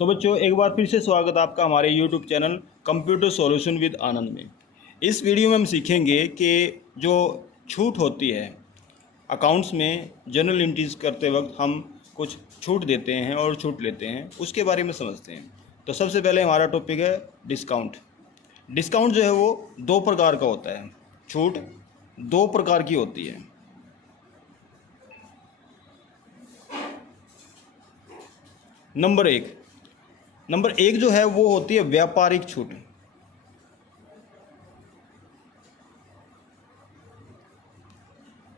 तो बच्चों एक बार फिर से स्वागत आपका हमारे YouTube channel computer solution with Anand में। इस वीडियो में हम सीखेंगे कि जो छूट होती है अकाउंट्स में जनरल एंट्रीज करते वक्त हम कुछ छूट देते हैं और छूट लेते हैं, उसके बारे में समझते हैं। तो सबसे पहले हमारा टॉपिक है डिस्काउंट। डिस्काउंट जो है वो दो प्रकार का होता है। छूट दो प्रकार की होती है। नंबर एक जो है वो होती है व्यापारिक छूट।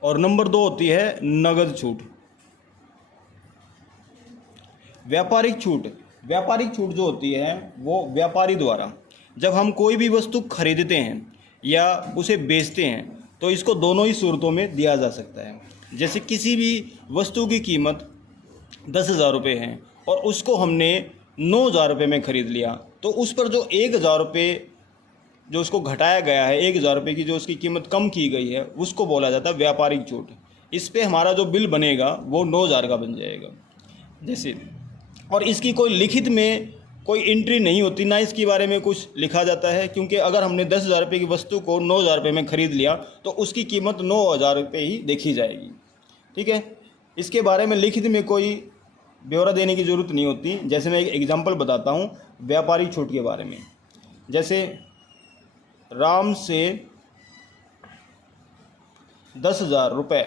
और नंबर दो होती है नगद छूट। व्यापारिक छूट जो होती है वो व्यापारी द्वारा जब हम कोई भी वस्तु खरीदते हैं या उसे बेचते हैं तो इसको दोनों ही सूरतों में दिया जा सकता है। जैसे किसी भी वस्तु की कीमत 10,000 रुपये है और उसको हमने 9,000 रुपये में ख़रीद लिया, तो उस पर जो 1,000 रुपये जो उसको घटाया गया है, 1,000 रुपये की जो उसकी कीमत कम की गई है, उसको बोला जाता है व्यापारिक छूट। इस पे हमारा जो बिल बनेगा वो 9,000 का बन जाएगा जैसे। और इसकी कोई लिखित में कोई एंट्री नहीं होती, ना इसके बारे में कुछ लिखा जाता है, क्योंकि अगर हमने 10,000 रुपये की वस्तु को 9,000 रुपये में ख़रीद लिया तो उसकी कीमत 9,000 रुपये ही देखी जाएगी। ठीक है, इसके बारे में लिखित में कोई ब्यौरा देने की ज़रूरत नहीं होती। जैसे मैं एक एग्जांपल बताता हूँ व्यापारिक छूट के बारे में। जैसे राम से 10,000 रुपये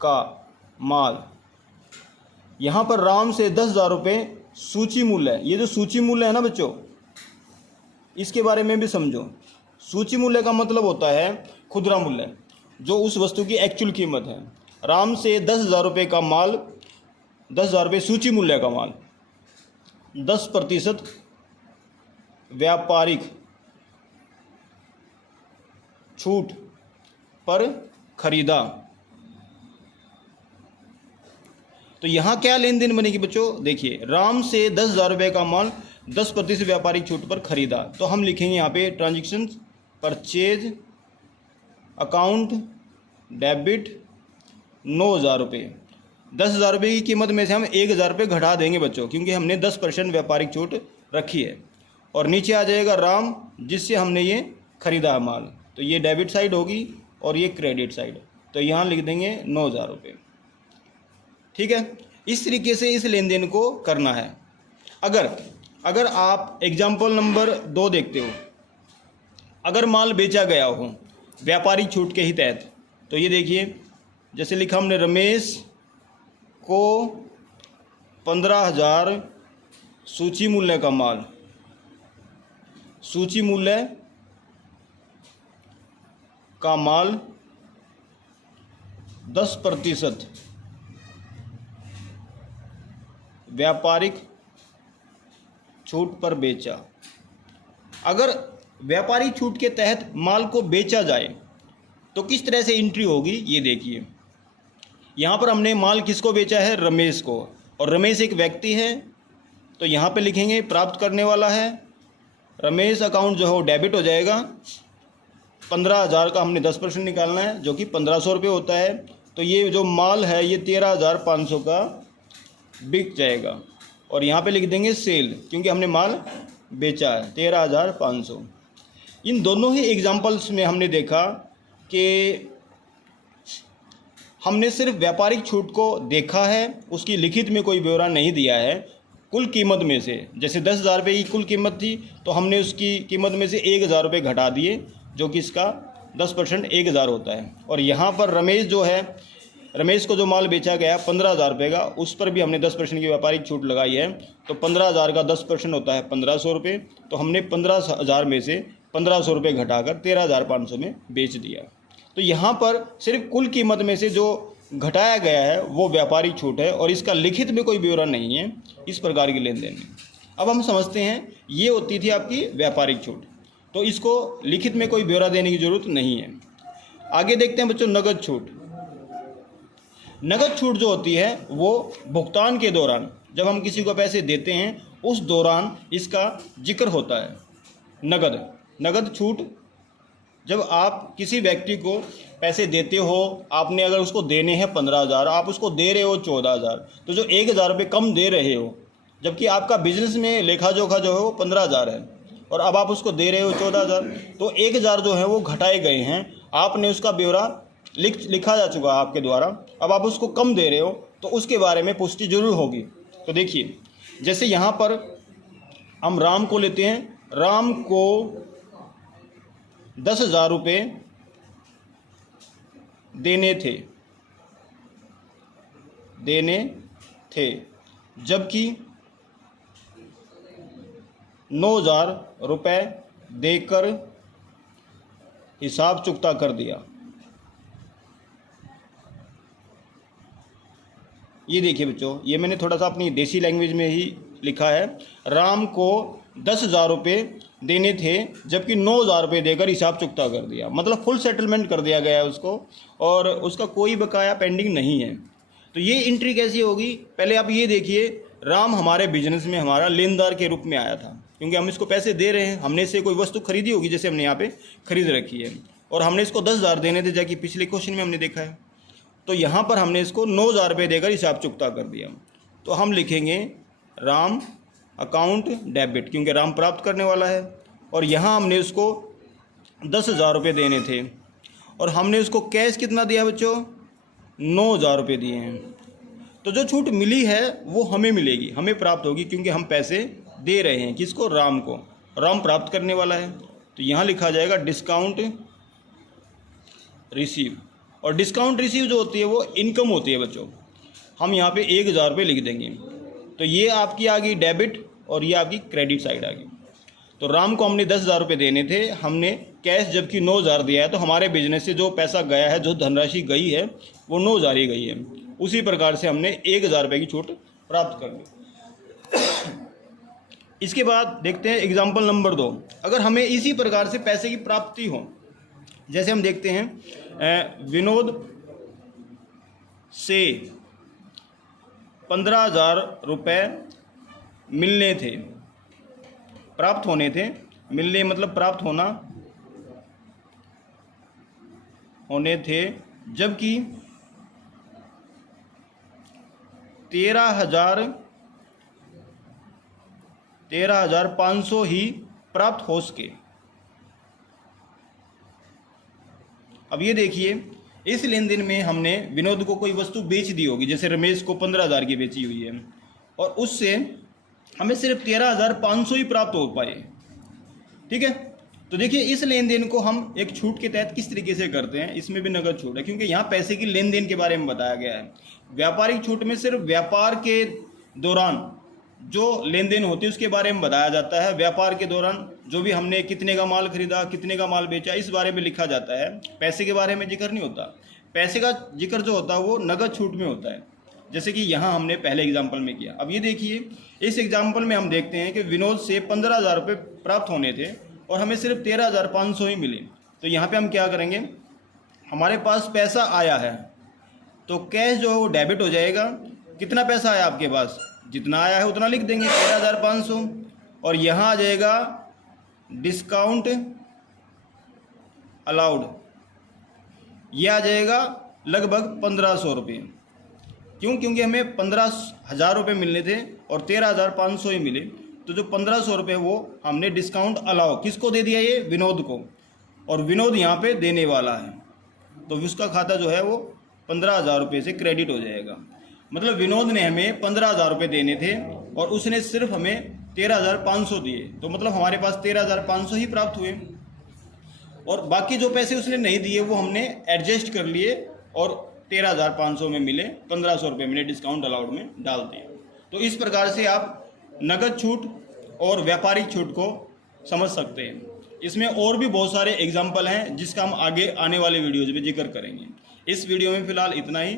का माल, यहाँ पर राम से 10,000 रुपये सूची मूल्य है। ये जो सूची मूल्य है ना बच्चों, इसके बारे में भी समझो। सूची मूल्य का मतलब होता है खुदरा मूल्य, जो उस वस्तु की एक्चुअल कीमत है। राम से 10,000 रुपये का माल, 10,000 रुपये सूची मूल्य का माल, 10% व्यापारिक छूट पर खरीदा। तो यहाँ क्या लेन देन बनेगी बच्चों? देखिए, राम से 10,000 रुपये का माल 10% व्यापारिक छूट पर खरीदा, तो हम लिखेंगे यहाँ पे ट्रांजैक्शन परचेज अकाउंट डेबिट 9,000 रुपये। 10,000 रुपये की कीमत में से हम 1,000 रुपये घटा देंगे बच्चों, क्योंकि हमने 10% व्यापारिक छूट रखी है। और नीचे आ जाएगा राम, जिससे हमने ये खरीदा है माल, तो ये डेबिट साइड होगी और ये क्रेडिट साइड, तो यहाँ लिख देंगे 9,000 रुपये। ठीक है, इस तरीके से इस लेन देन को करना है। अगर आप एग्जाम्पल नंबर 2 देखते हो, अगर माल बेचा गया हो व्यापारिक छूट के ही तहत, तो ये देखिए, जैसे लिखा हमने रमेश को 15,000 सूची मूल्य का माल, सूची मूल्य का माल 10% व्यापारिक छूट पर बेचा। अगर व्यापारिक छूट के तहत माल को बेचा जाए तो किस तरह से एंट्री होगी, ये देखिए। यहाँ पर हमने माल किसको बेचा है? रमेश को, और रमेश एक व्यक्ति है, तो यहाँ पे लिखेंगे प्राप्त करने वाला है रमेश। अकाउंट जो है वो डेबिट हो जाएगा। 15,000 का हमने 10% निकालना है, जो कि 1,500 रुपये होता है। तो ये जो माल है ये 13,500 का बिक जाएगा, और यहाँ पे लिख देंगे सेल, क्योंकि हमने माल बेचा है 13,500। इन दोनों ही एग्जाम्पल्स में हमने देखा कि हमने सिर्फ व्यापारिक छूट को देखा है, उसकी लिखित में कोई ब्यौरा नहीं दिया है। कुल कीमत में से, जैसे 10,000 रुपये की कुल कीमत थी, तो हमने उसकी कीमत में से 1,000 रुपये घटा दिए, जो कि इसका 10% 1,000 होता है। और यहाँ पर रमेश जो है, रमेश को जो माल बेचा गया 15,000 रुपये का, उस पर भी हमने 10% की व्यापारिक छूट लगाई है, तो 15,000 का 10% होता है 1,500 रुपये। तो हमने 15,000 में से 1,500 रुपये घटाकर 13,500 में बेच दिया। तो यहाँ पर सिर्फ कुल कीमत में से जो घटाया गया है वो व्यापारिक छूट है, और इसका लिखित में कोई ब्यौरा नहीं है इस प्रकार की लेन देन में। अब हम समझते हैं, ये होती थी आपकी व्यापारिक छूट, तो इसको लिखित में कोई ब्यौरा देने की ज़रूरत नहीं है। आगे देखते हैं बच्चों नगद छूट। नगद छूट जो होती है वो भुगतान के दौरान, जब हम किसी को पैसे देते हैं उस दौरान इसका जिक्र होता है। नगद छूट, जब आप किसी व्यक्ति को पैसे देते हो, आपने अगर उसको देने हैं 15,000, आप उसको दे रहे हो 14,000, तो जो 1,000 रुपये कम दे रहे हो जबकि आपका बिजनेस में लेखा जोखा जो है वो 15,000 है और अब आप उसको दे रहे हो 14,000, तो 1,000 जो है वो घटाए गए हैं। आपने उसका ब्यौरा लिखा जा चुका है आपके द्वारा, अब आप उसको कम दे रहे हो तो उसके बारे में पुष्टि जरूर होगी। तो देखिए, जैसे यहाँ पर हम राम को लेते हैं, राम को 10,000 रुपये देने थे जबकि 9,000 रुपये देकर हिसाब चुकता कर दिया। ये देखिए बच्चों, ये मैंने थोड़ा सा अपनी देसी लैंग्वेज में ही लिखा है। राम को 10,000 रुपये देने थे जबकि 9,000 रुपये देकर हिसाब चुकता कर दिया। मतलब फुल सेटलमेंट कर दिया गया है उसको और उसका कोई बकाया पेंडिंग नहीं है। तो ये एंट्री कैसी होगी, पहले आप ये देखिए, राम हमारे बिजनेस में हमारा लेनदार के रूप में आया था, क्योंकि हम इसको पैसे दे रहे हैं। हमने इससे कोई वस्तु खरीदी होगी, जैसे हमने यहाँ पे खरीद रखी है, और हमने इसको 10,000 देने थे, जबकि पिछले क्वेश्चन में हमने देखा है। तो यहाँ पर हमने इसको 9,000 रुपये देकर हिसाब चुकता कर दिया। तो हम लिखेंगे राम अकाउंट डेबिट, क्योंकि राम प्राप्त करने वाला है, और यहाँ हमने उसको 10,000 रुपये देने थे और हमने उसको कैश कितना दिया बच्चों, 9,000 रुपये दिए हैं। तो जो छूट मिली है वो हमें मिलेगी, हमें प्राप्त होगी, क्योंकि हम पैसे दे रहे हैं किसको, राम को, राम प्राप्त करने वाला है। तो यहाँ लिखा जाएगा डिस्काउंट रिसीव, और डिस्काउंट रिसीव जो होती है वो इनकम होती है बच्चों। हम यहाँ पे 1,000 रुपये लिख देंगे, तो ये आपकी आ गई डेबिट और ये आपकी क्रेडिट साइड आ गई। तो राम को हमने 10,000 रुपये देने थे, हमने कैश जबकि 9,000 दिया है, तो हमारे बिजनेस से जो पैसा गया है, जो धनराशि गई है वो 9,000 ही गई है। उसी प्रकार से हमने 1,000 रुपये की छूट प्राप्त कर ली। इसके बाद देखते हैं एग्जाम्पल नंबर 2। अगर हमें इसी प्रकार से पैसे की प्राप्ति हो, जैसे हम देखते हैं विनोद से 15,000 रुपये मिलने थे, प्राप्त होने थे, मिलने मतलब प्राप्त होने थे, जबकि 13,500 ही प्राप्त हो सके। अब ये देखिए, इस लेन देन में हमने विनोद को कोई वस्तु बेच दी होगी, जैसे रमेश को 15,000 की बेची हुई है, और उससे हमें सिर्फ 13,500 ही प्राप्त हो पाए। ठीक है, तो देखिए इस लेन देन को हम एक छूट के तहत किस तरीके से करते हैं, इसमें भी नगद छूट है, क्योंकि यहाँ पैसे की लेन देन के बारे में बताया गया है। व्यापारिक छूट में सिर्फ व्यापार के दौरान जो लेन देन होती है उसके बारे में बताया जाता है। व्यापार के दौरान जो भी हमने कितने का माल खरीदा, कितने का माल बेचा, इस बारे में लिखा जाता है। पैसे के बारे में जिक्र नहीं होता। पैसे का जिक्र जो होता है वो नगद छूट में होता है, जैसे कि यहाँ हमने पहले एग्जाम्पल में किया। अब ये देखिए, इस एग्जाम्पल में हम देखते हैं कि विनोद से 15,000 रुपये प्राप्त होने थे और हमें सिर्फ 13,500 ही मिले। तो यहाँ पे हम क्या करेंगे, हमारे पास पैसा आया है तो कैश जो है वो डेबिट हो जाएगा। कितना पैसा आया आपके पास, जितना आया है उतना लिख देंगे 13,500, और यहाँ आ जाएगा डिस्काउंट अलाउड, यह आ जाएगा लगभग 1,500 रुपये। क्यों, क्योंकि हमें 15,000 रुपये मिलने थे और 13,500 ही मिले, तो जो 1,500 रुपये वो हमने डिस्काउंट अलाउ किसको दे दिया, ये विनोद को, और विनोद यहाँ पे देने वाला है, तो उसका खाता जो है वो 15,000 रुपये से क्रेडिट हो जाएगा। मतलब विनोद ने हमें 15,000 रुपये देने थे और उसने सिर्फ हमें 13,500 दिए, तो मतलब हमारे पास 13,500 ही प्राप्त हुए, और बाकी जो पैसे उसने नहीं दिए वो हमने एडजस्ट कर लिए और 13,500 में मिले, 1,500 रुपये मैंने डिस्काउंट अलाउड में डाल दिए। तो इस प्रकार से आप नगद छूट और व्यापारिक छूट को समझ सकते हैं। इसमें और भी बहुत सारे एग्जाम्पल हैं जिसका हम आगे आने वाले वीडियोज़ में जिक्र करेंगे। इस वीडियो में फ़िलहाल इतना ही।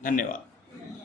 धन्यवाद।